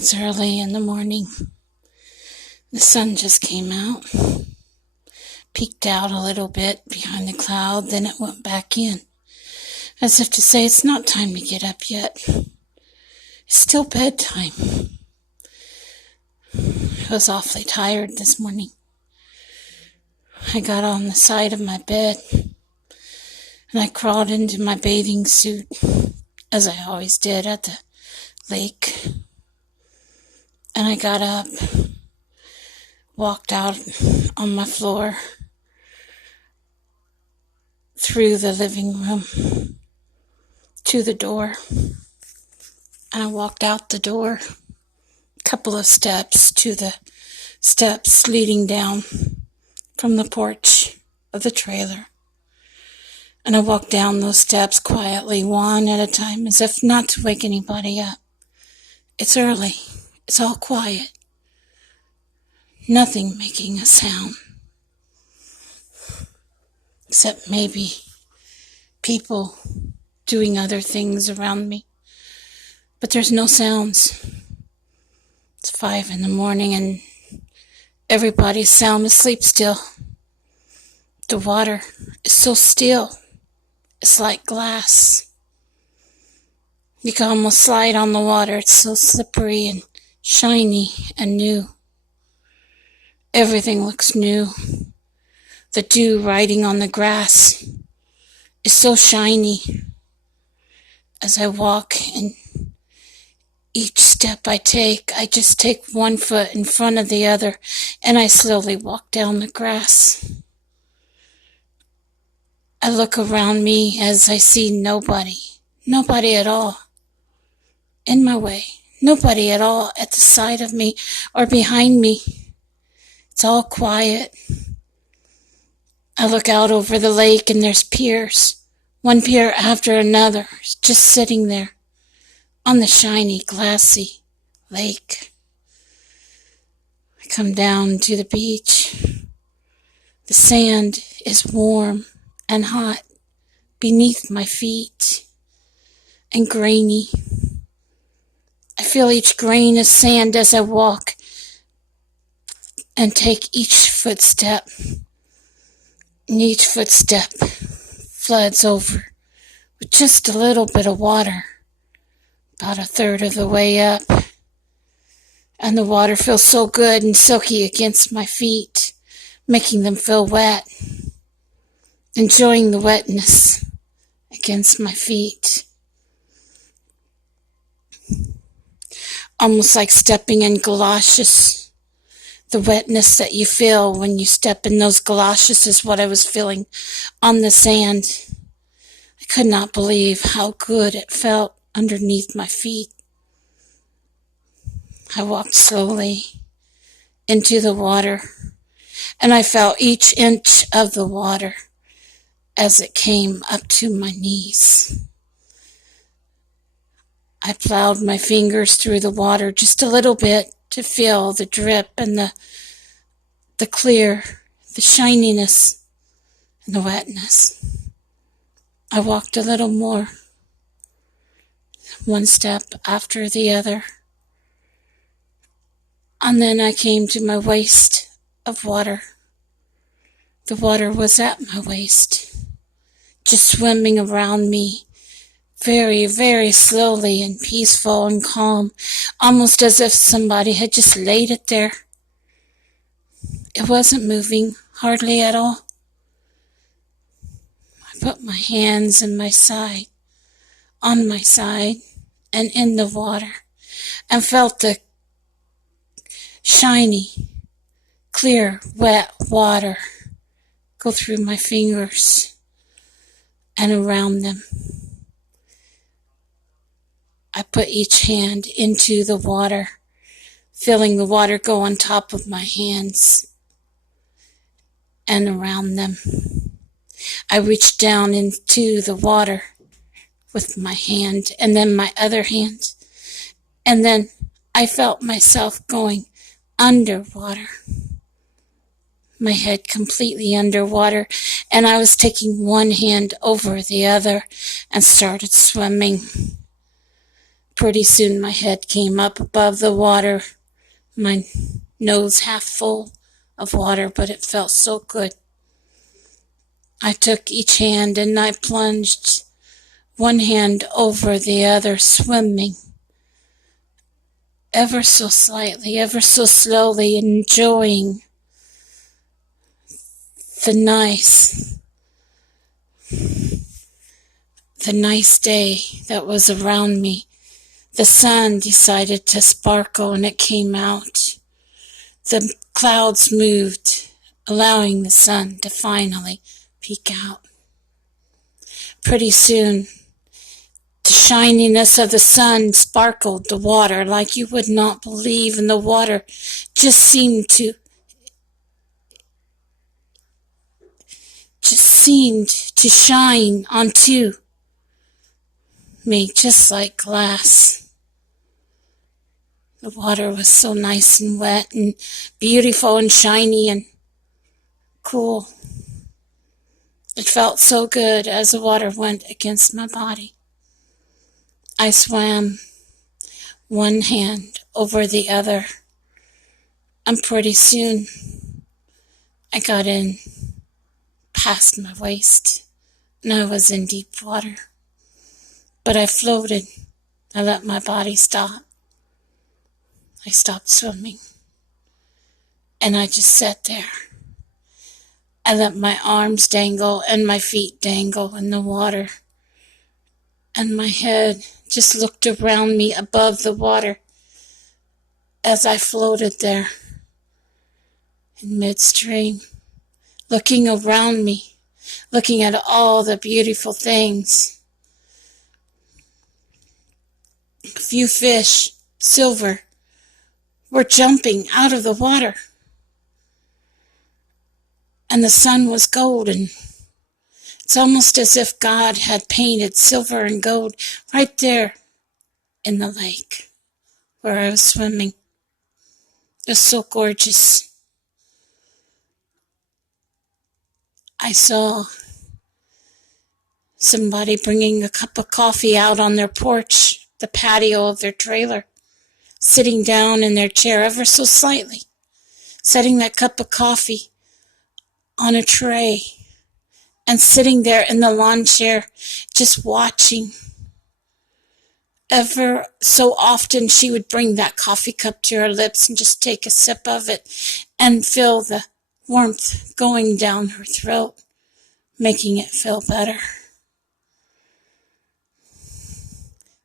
It's early in the morning. The sun just came out, peeked out a little bit behind the cloud, then it went back in, as if to say it's not time to get up yet. It's still bedtime. I was awfully tired this morning. I got on the side of my bed, and I crawled into my bathing suit, as I always did at the lake. And I got up, walked out on my floor, through the living room, to the door. And I walked out the door, a couple of steps to the steps leading down from the porch of the trailer. And I walked down those steps quietly, one at a time, as if not to wake anybody up. It's early. It's all quiet. Nothing making a sound. Except maybe people doing other things around me. But there's no sounds. It's 5 a.m. and everybody's sound asleep still. The water is so still. It's like glass. You can almost slide on the water. It's so slippery and shiny and new. Everything looks new. The dew riding on the grass is so shiny. As I walk, and each step I just take one foot in front of the other, and I slowly walk down the grass. I look around me as I see nobody at all in my way. Nobody at all at the side of me or behind me. It's all quiet. I look out over the lake and there's piers, one pier after another, just sitting there on the shiny, glassy lake. I come down to the beach. The sand is warm and hot beneath my feet and grainy. I feel each grain of sand as I walk and take each footstep. And each footstep floods over with just a little bit of water, about a third of the way up. And the water feels so good and silky against my feet, making them feel wet. Enjoying the wetness against my feet. Almost like stepping in galoshes. The wetness that you feel when you step in those galoshes is what I was feeling on the sand. I could not believe how good it felt underneath my feet. I walked slowly into the water, and I felt each inch of the water as it came up to my knees. I plowed my fingers through the water just a little bit to feel the drip and the clear, the shininess and the wetness. I walked a little more, one step after the other, and then I came to my waist of water. The water was at my waist, just swimming around me, very, very slowly and peaceful and calm, almost as if somebody had just laid it there. It wasn't moving, hardly at all. I put my hands on my side, and in the water, and felt the shiny, clear, wet water go through my fingers and around them. I put each hand into the water, feeling the water go on top of my hands and around them. I reached down into the water with my hand and then my other hand, and then I felt myself going underwater. My head completely underwater, and I was taking one hand over the other and started swimming. Pretty soon my head came up above the water, my nose half full of water, but it felt so good. I took each hand and I plunged one hand over the other, swimming ever so slightly, ever so slowly, enjoying the nice day that was around me. The sun decided to sparkle and it came out. The clouds moved, allowing the sun to finally peek out. Pretty soon, the shininess of the sun sparkled the water like you would not believe, and the water just seemed to shine onto me just like glass. The water was so nice and wet and beautiful and shiny and cool. It felt so good as the water went against my body. I swam one hand over the other, and pretty soon I got in past my waist and I was in deep water. But I floated. I let my body stop. I stopped swimming and I just sat there. I let my arms dangle and my feet dangle in the water, and my head just looked around me above the water as I floated there in midstream, looking around me, looking at all the beautiful things. A few fish, silver, were jumping out of the water, and the sun was golden. It's almost as if God had painted silver and gold right there in the lake where I was swimming. It was so gorgeous. I saw somebody bringing a cup of coffee out on their porch, the patio of their trailer, sitting down in their chair ever so slightly, setting that cup of coffee on a tray and sitting there in the lawn chair just watching. Ever so often she would bring that coffee cup to her lips and just take a sip of it and feel the warmth going down her throat, making it feel better.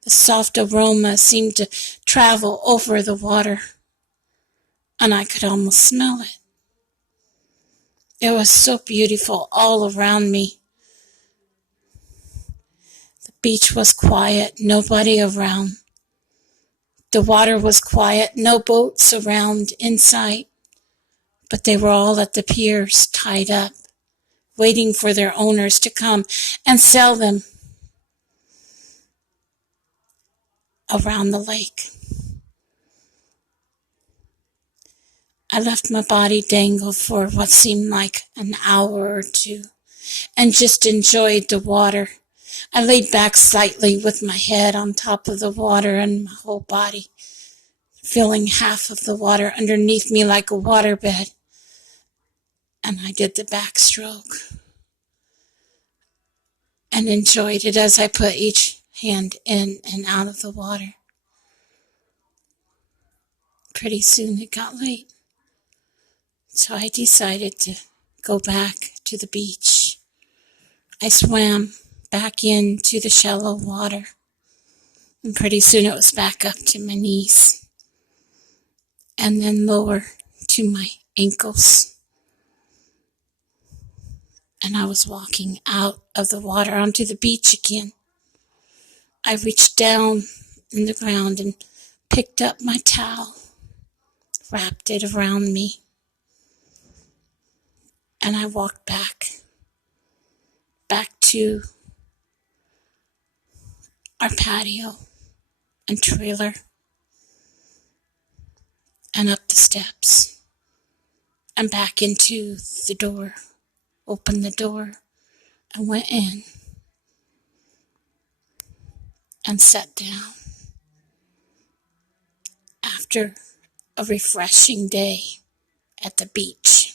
The soft aroma seemed to travel over the water, and I could almost smell it. It was so beautiful all around me. The beach was quiet, nobody around. The water was quiet, no boats around in sight, but they were all at the piers tied up, waiting for their owners to come and sell them around the lake. I left my body dangle for what seemed like an hour or two and just enjoyed the water. I laid back slightly with my head on top of the water and my whole body, feeling half of the water underneath me like a waterbed. And I did the backstroke and enjoyed it as I put each hand in and out of the water. Pretty soon it got late, so I decided to go back to the beach. I swam back into the shallow water, and pretty soon it was back up to my knees, and then lower to my ankles. And I was walking out of the water onto the beach again. I reached down in the ground and picked up my towel, wrapped it around me, and I walked back to our patio and trailer and up the steps and back into the door, opened the door and went in and sat down. after a refreshing day at the beach.